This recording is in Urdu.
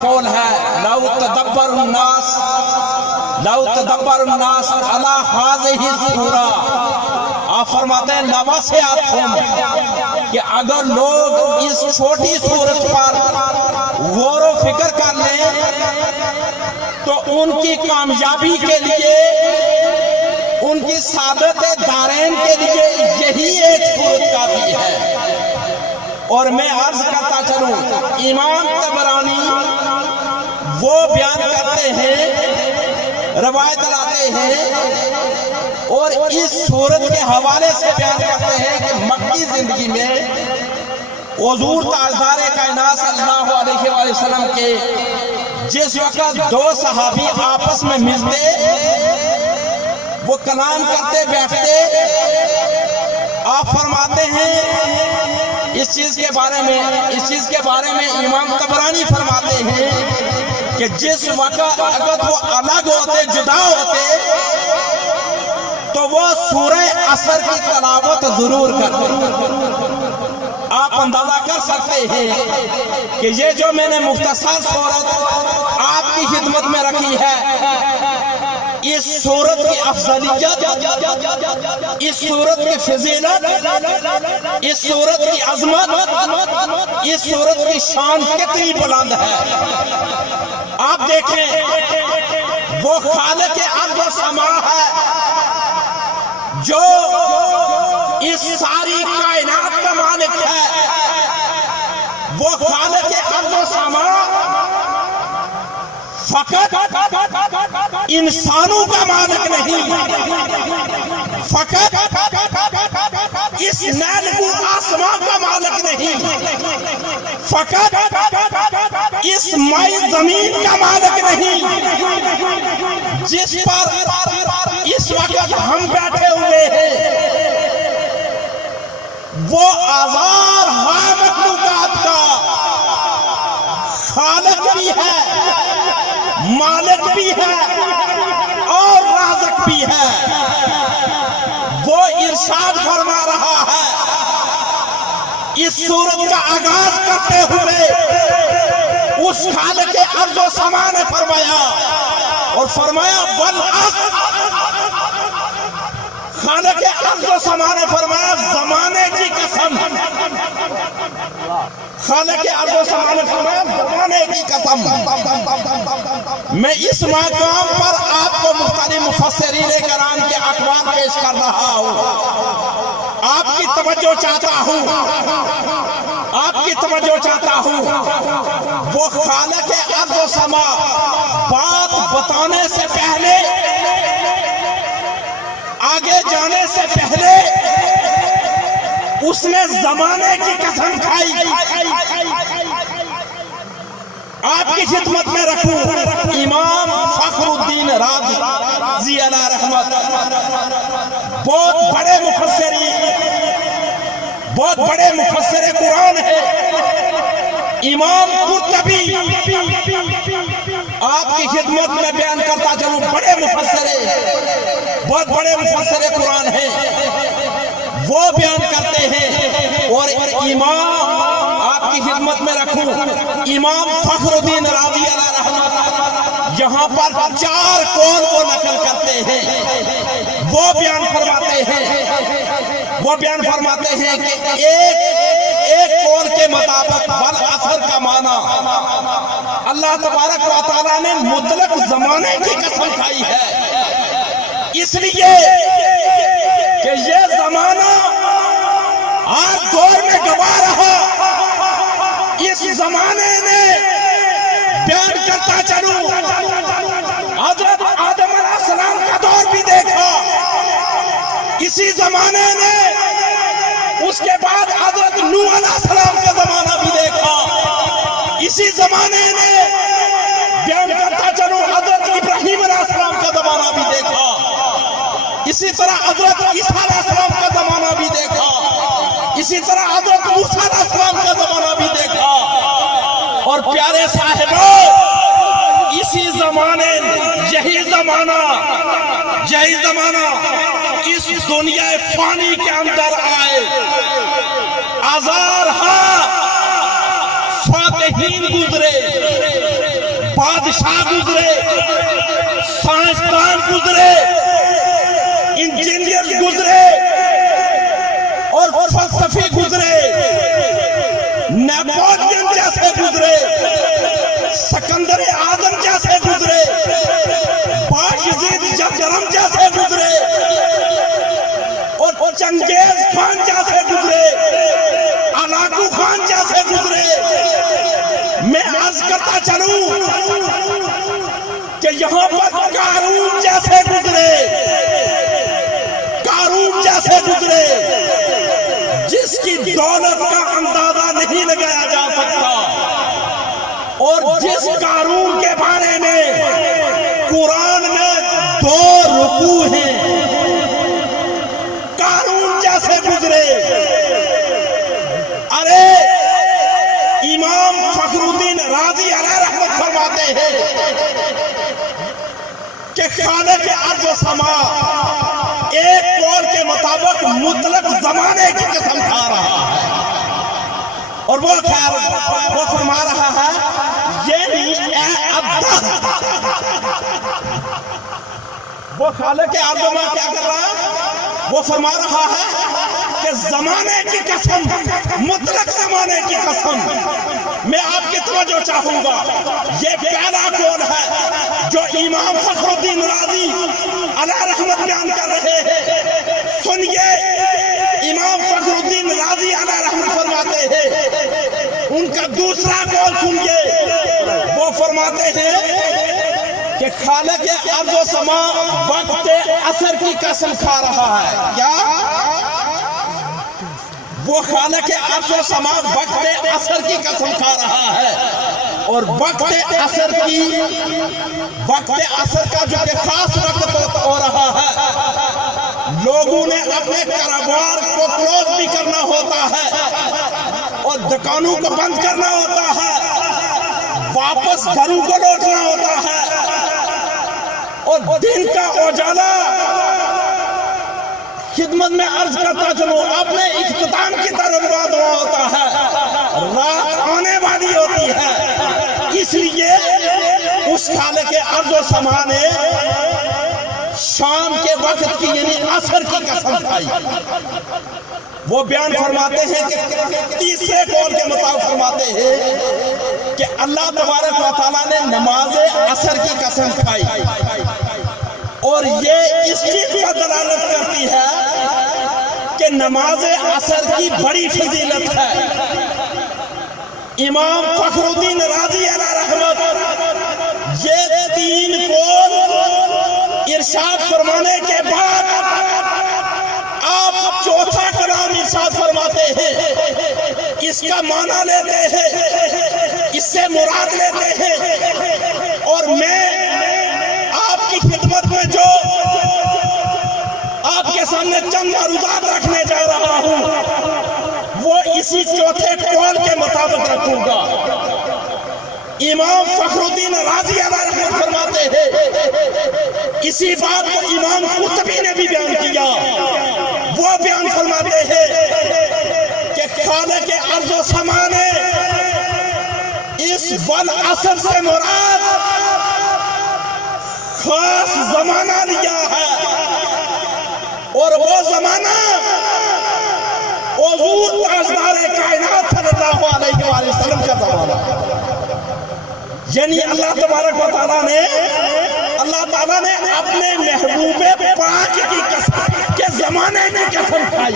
قول ہے لو تدبر الناس علی هذه السورہ، آپ فرماتے ہیں لوسعتہم کہ اگر لوگ اس چھوٹی سورت پر غور و فکر کر لیں تو ان کی کامیابی کے لیے، ان کی سعادت دارین کے لیے یہی ایک سورت کافی ہے۔ اور میں عرض کرتا چلوں، امام طبرانی وہ بیان کرتے ہیں، روایت لاتے ہیں اور اس سورت کے حوالے سے بیان کرتے ہیں کہ مکی زندگی میں حضور تاجدار کائنات صلی اللہ علیہ وآلہ وسلم کے جس وقت دو صحابی آپس میں ملتے، وہ کلام کرتے بیٹھتے، آپ فرماتے ہیں اس چیز کے بارے میں امام طبرانی فرماتے ہیں کہ جس وقت اگر وہ الگ ہوتے، جدا ہوتے، تو وہ سورہ عصر کی تلاوت ضرور کرتے۔ آپ اندازہ کر سکتے ہیں کہ یہ جو میں نے مختصر سورت آپ کی خدمت میں رکھی ہے، اس سورت کی افضلیت، اس سورت کی فضیلت، اس سورت کی عظمت، اس سورت کی شان کتنی بلند ہے۔ آپ دیکھیں، وہ خالق ارض و سما ہے جو اس ساری کائنات کا مالک ہے۔ وہ خالق ارض و سما فقط انسانوں کا مالک نہیں، فقط اس نیلگوں آسمان کا مالک نہیں، فقط اس مائی زمین کا مالک نہیں، جس پر اس وقت ہم بیٹھے ہوئے ہیں، وہ ہزار مخلوقات کا خالق بھی ہے، مالک بھی ہے اور رازق بھی ہے۔ وہ ارشاد فرما رہا ہے اس سورت کا آغاز کرتے ہوئے، اس خالق ارض و سما نے فرمایا اور فرمایا والعصر، خالق ارض و سما نے فرمایا زمانے کی قسم، خالق ارض و سما نے فرمایا زمانے کی قسم۔ میں اس مقام پر آپ کو مختلف مفسرین کرام کے اقوال پیش کر رہا ہوں، آپ کی توجہ چاہتا ہوں۔ وہ خالق ارض و سما بات بتانے سے پہلے، آگے جانے سے پہلے اس نے زمانے کی قسم کھائی۔ آپ کی خدمت میں رکھوں امام فخر الدین رازی علیہ رحمت، بہت بڑے مفسر قرآن ہے۔ امام قرطبی آپ کی خدمت میں بیان کرتا چلوں، بہت بڑے مفسر قرآن ہیں، وہ بیان کرتے ہیں۔ اور امام آپ کی خدمت میں رکھوں امام فخر الدین رازی علیہ رحمت، یہاں پر 4 قول کو نقل کرتے ہیں۔ وہ بیان فرماتے ہیں کہ ایک قول کے مطابق والعصر کا معنی اللہ تبارک و تعالیٰ نے مطلق زمانے کی قسم کھائی ہے، اس لیے کہ یہ زمانہ ہر دور میں گواہ رہا۔ اس زمانے نے بیان کرتا چلوں، حضرت آدم علیہ السلام کا دور بھی دیکھا، اسی زمانے نے اس کے بعد حضرت نوح علیہ السلام کا زمانہ بھی دیکھا، اسی زمانے نے بیان کرتا چلوں حضرت ابراہیم علیہ السلام کا زمانہ بھی دیکھا، اسی طرح حضرت عیسیٰ علیہ السلام کا زمانہ بھی دیکھا، اسی طرح حضرت موسیٰ علیہ السلام کا زمانہ بھی دیکھا۔ اور پیارے صاحبوں، اسی زمانے، یہی زمانہ اس دنیا فانی کے اندر آئے، ہزارہا فاتح محدثین گزرے، بادشاہ گزرے، سائنسدان گزرے، انجینئر گزرے اور فلسفی گزرے، نیپولین جیسے گزرے، سکندر اعظم جیسے گزرے، باعزید جرم جیسے گزرے اور چنگیز خان جیسے گزرے، علاقو خان جیسے گزرے، میں عرض کرتا چلوں کہ یہاں پر قارون جیسے گزرے، قارون جیسے گزرے جس کی دولت کا اندازہ نہیں لگایا جا سکتا، اور جس قارون کے بارے میں قرآن میں 2 رکوع ہیں، قارون جیسے گزرے۔ ارے امام فخر الدین رازی علیہ رحمت فرماتے ہیں کہ خالق ارض و سما ایک قول کے مطابق مطلق زمانے کی قسم کھا رہا ہے، اور وہ فرما رہا ہے یہ اے عبداللہ، وہ خالق ارض و سما کیا کر رہا ہے؟ وہ فرما رہا ہے کہ زمانے کی قسم، مطلق زمانے کی قسم، میں آپ کی توجہ چاہوں گا، یہ پہلا قول ہے جو امام فخر الدین رازی علیہ رحمت بیان کر رہے ہیں۔ سنیے امام فخر الدین رازی علیہ رحمت فرماتے ہیں، ان کا دوسرا قول سنیے، وہ فرماتے ہیں کہ خالق ارض و سما وقت عصر کی قسم کھا رہا ہے۔ کیا؟ وہ خالق ارض و سما وقت عصر کی قسم کھا رہا ہے، اور وقت عصر کا جو کہ خاص وقت ہو رہا ہے، لوگوں نے اپنے کاروبار کو کلوز بھی کرنا ہوتا ہے اور دکانوں کو بند کرنا ہوتا ہے، واپس گھروں کو لوٹنا ہوتا ہے، اور دن کا اجالا خدمت میں عرض کرتا چلو اپنے اختتام کی طرف بات ہوا ہوتا ہے، رات آنے والی ہوتی ہے، اس لیے اس خالق ارض و سما نے شام کے وقت کی یعنی عصر کی قسم کھائی۔ وہ بیان فرماتے ہیں کہ تیسرے قول کے مطابق فرماتے ہیں کہ اللہ تبارک و تعالیٰ نے نماز عصر کی قسم کھائی، اور یہ اس چیز پر دلالت کرتی ہے کہ نماز عصر کی بڑی فضیلت ہے۔ امام فخر الدین رازی علیہ رحمت یہ 3 قول ارشاد فرمانے کے بعد آپ چوتھا کلام ارشاد فرماتے ہیں، اس کا معنی لیتے ہیں، اس سے مراد لیتے ہیں، اور میں آپ کی خدمت میں جو آپ کے سامنے چند عروضات رکھنے جا رہا ہوں وہ اسی چوتھے قول کے مطابق رکھوں گا۔ امام فخر الدین رازی علیہ رحمت فرماتے ہیں، اسی بات کو امام قرطبی نے بھی بیان کیا، وہ بیان فرماتے ہیں کہ خالق ارض و سما نے اس والعصر سے مراد خاص زمانہ لیا ہے، اور وہ زمانہ حضور تاجدار کائنات صلی اللہ علیہ وآلہ وسلم کا زمانہ، یعنی اللہ تبارک و تعالیٰ نے اپنے محبوب پاک کی قسم کے زمانے میں قسم کھائی۔